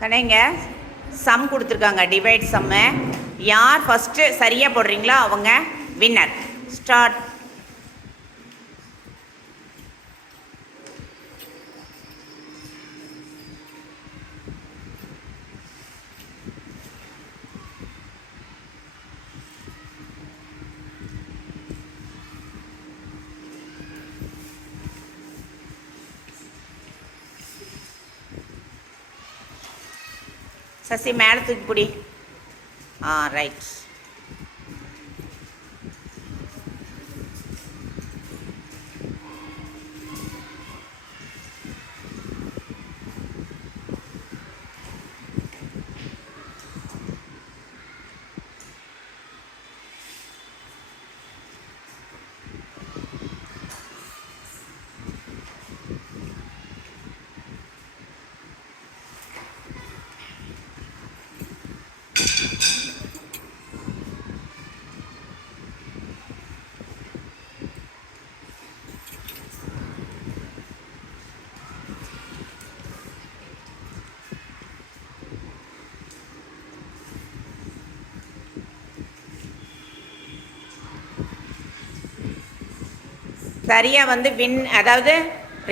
கடைங்க சம் கொடுத்துருக்காங்க டிவைட் சம்மு யார் ஃபஸ்ட்டு சரியாக போடுறீங்களோ அவங்க வின்னர் ஸ்டார்ட் ಸಸಿ ಮ್ಯಾಲೆ ತೆಗ್ಬಿಡಿ. ಹಾಂ ರೈಟ್. சரியாக வந்து வின் அதாவது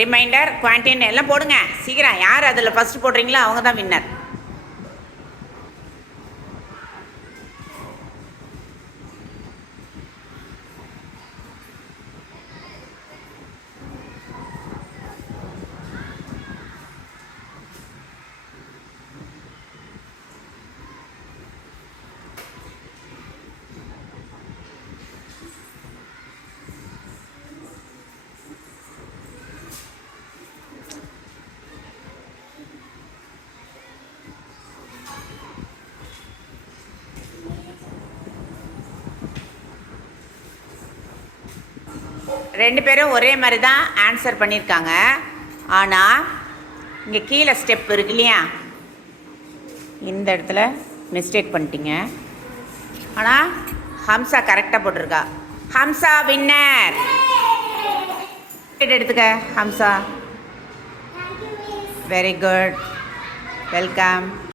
ரிமைண்டர் குவான்டின் எல்லாம் போடுங்க. சீக்கிரம் யார் அதில் ஃபஸ்ட்டு போடுறீங்களோ அவங்க தான் வின்னர் ரெண்டு பேரும் ஒரே மாதிரி தான் ஆன்சர் பண்ணியிருக்காங்க. ஆனால் இங்கே கீழே ஸ்டெப் இருக்கு இல்லையா? இந்த இடத்துல மிஸ்டேக் பண்ணிட்டீங்க. ஆனால் ஹம்சா கரெக்டாக போட்டிருக்கா. ஹம்சா வின்னர் எடுத்துக்க ஹம்சா. Very good welcome